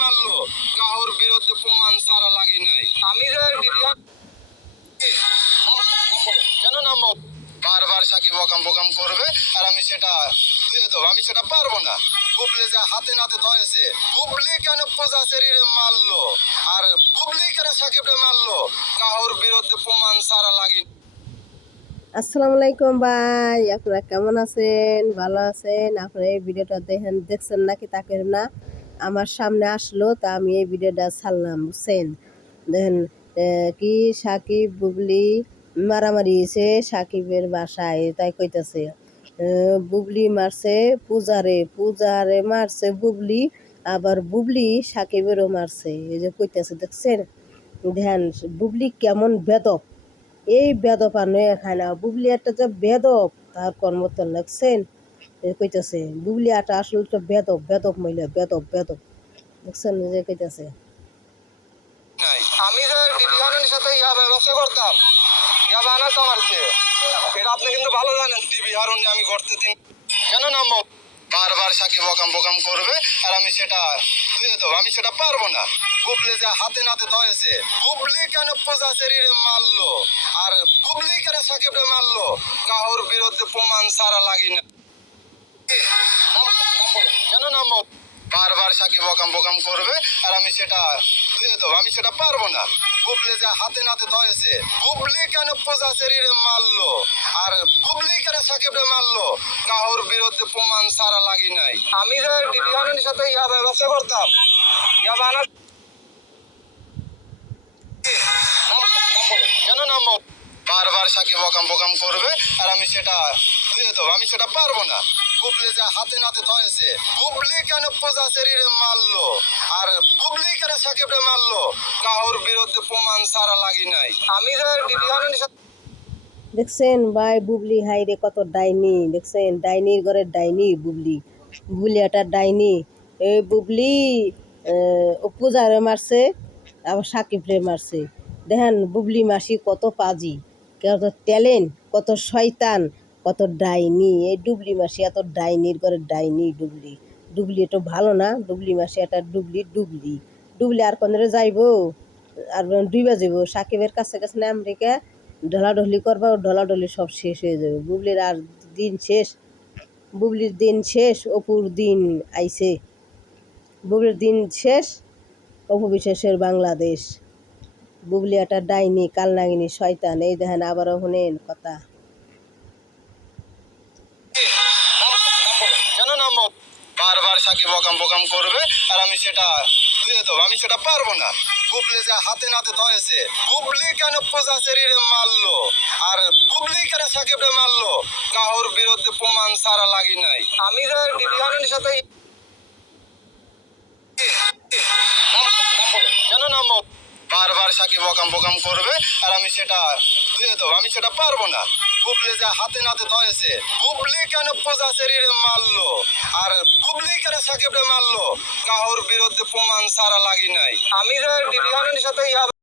মারলো? আর কেন মারলো? বিরুদ্ধে আসসালামু আলাইকুম ভাই, আপনারা কেমন আছেন? ভালো আছেন? আপনারা এই ভিডিওটা দেখেন দেখছেন নাকি তাকে না? আমার সামনে আসলো, তা আমি এই ভিডিওটা ছাড়লাম, বুঝছেন? দেখেন কি সাকিব, বুবলি মারামারি হয়েছে সাকিবের বাসায়, তাই কইতাছে। বুবলি মারছে পূজারে পূজারে মারছে বুবলি, আবার বুবলি সাকিবেরও মারছে। এই যে কইতাছে, দেখছেন? ধ্যান বুবলি কেমন বেদক এই বেদপ আর নয় খায় না বুবলি একটা যে বেদপ তার কর্মতন লাগছেন। কইতেছে বুবলি আটা আসলে তো বেদপ বেদপ মহিলা বেদপ বেদপ দেখছেন যে কইতেছে। আমি যে ডিভিশনের সাথে ইয়া ব্যবসা করতাম ইয়া বানা তো আমার। এটা আপনি কিন্তু ভালো জানেন ডিবি হারুন আমি করতে দিন। কেন নামবো বারবার সাকিব অকাম বোকাম করবে, আর আমি সেটা দিয়ে দেবো আমি সেটা পারব না। বুবলি যে হাতে নাতে ধরেছে বুবলি কেন পূজা শরীরে মারলো? আর বুবলি কেন সাকিবরে মারলো? কাহুর বিরুদ্ধে প্রমাণ সারা লাগি না। কেন নামবো বারবার সাকিব অকাম বোকাম করবে, আর আমি সেটা দিয়ে দেবো, আমি সেটা পারব না। বুবলি যে হাতে নাতে ধরেছে বুবলি কেন পূজা শরীরে মারলো? আর বুবলি কেন সাকিবরে মারলো? কাহুর বিরুদ্ধে প্রমাণ সারা লাগি নাই। আমি যে ডিভিশনের সাথে ইয়া ব্যবসা করতাম, ইয়া বানা কেন নামবো? বারবার সাকিব অকাম বোকাম করবে, আর আমি সেটা দিয়ে দেবো আমি সেটা পারব না। বুবলি যে হাতে নাতে ধরেছে, বুবলি কেন পূজা শরীরে মারলো? আর বুবলি কেন সাকিবরে মারলো? কাহুর বিরুদ্ধে প্রমাণ সারা লাগি নাই। আমি দেখছেন ভাই বুবলি হাই রে কত ডাইনি। দেখছেন, ডাইনির ঘরের ডাইনি বুবলি। বুবলি একটা ডাইনি। এই বুবলি পূজারে মারছে, আবার সাকিবরে মারছে। দেখেন বুবলি মাসি কত পাজি, কত ট্যালেন্ট, কত শয়তান। কত ডাইনি, এই ডুবলি মাসি এত ডাইনির ঘরের ডাইনি ডুবলি। ডুবলি তো ভালো না, ডুবলি মাসি একটা ডুবলি ডুবলি। ডুবলি আর কোন যাইবো? আর ডুইবা যাইব? সাকিবের কাছে কাছে না আমেরিকা? ঢলাঢলি করবা, ঢলাঢলি সব শেষ হয়ে যাবে। বুবলির আর দিন শেষ, বুবলির দিন শেষ, অপুর দিন আইছে। বুবলির দিন শেষ, অপু বিশেষের বাংলাদেশ। বুবলি একটা ডাইনি, কালনাগিনী, শয়তান, এই দেখেন আবারও শুনেন কথা। বারবার বকাম বকাম করবে, আর আমি সেটা দিয়ে দেবো। আমি সেটা পারব না। বুবলি যা হাতে নাতে ধরেছে বুবলি কেন পূজা শরীরে মারলো? আর বুবলি কেন সাকিবরে মারলো? কাহোর বিরুদ্ধে প্রমাণ সারা লাগি নাই। আমি ডিভিশনের সাথে বারবার সাকিব অকাম বকাম করবে আর আমি সেটা দিয়ে দেবো। আমি সেটা পারব না। বুবলি যে হাতে নাতে ধরেছে। গুবলি কেন পূজা শরীরে মারলো? আর বুবলি কেন সাকিবরে মারলো? কাহোর বিরুদ্ধে প্রমাণ সারা লাগি নাই। আমি যে সাথে